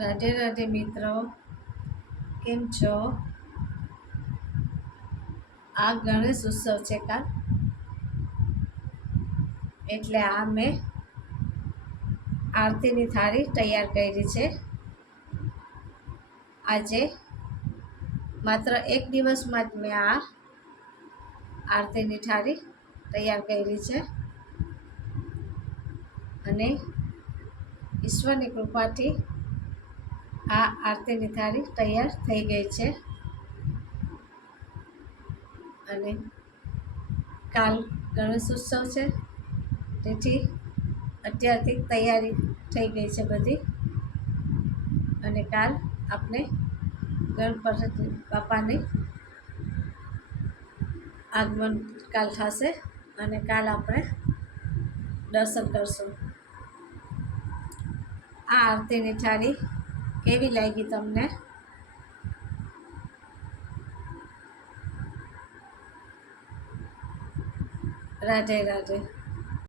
રાધે રાધે મિત્રો, કેમ છો? આ ગણેશ ઉત્સવ છે કાલ, એટલે આ મેં આરતીની થાળી તૈયાર કરી છે. આજે માત્ર એક દિવસમાં જ મેં આ આરતીની થાળી તૈયાર કરી છે અને ઈશ્વરની કૃપાથી આ આરતીની થાળી તૈયાર થઈ ગઈ છે. અને કાલ ગણેશ ઉત્સવ છે, તેથી અત્યારથી તૈયારી થઈ ગઈ છે બધી. અને કાલ આપણે ગણપતિ બાપાની આગમન કાલ થશે અને કાલ આપણે દર્શન કરશું. આ આરતીની થાળી કેવી લાગી તમને? રાધે રાધે.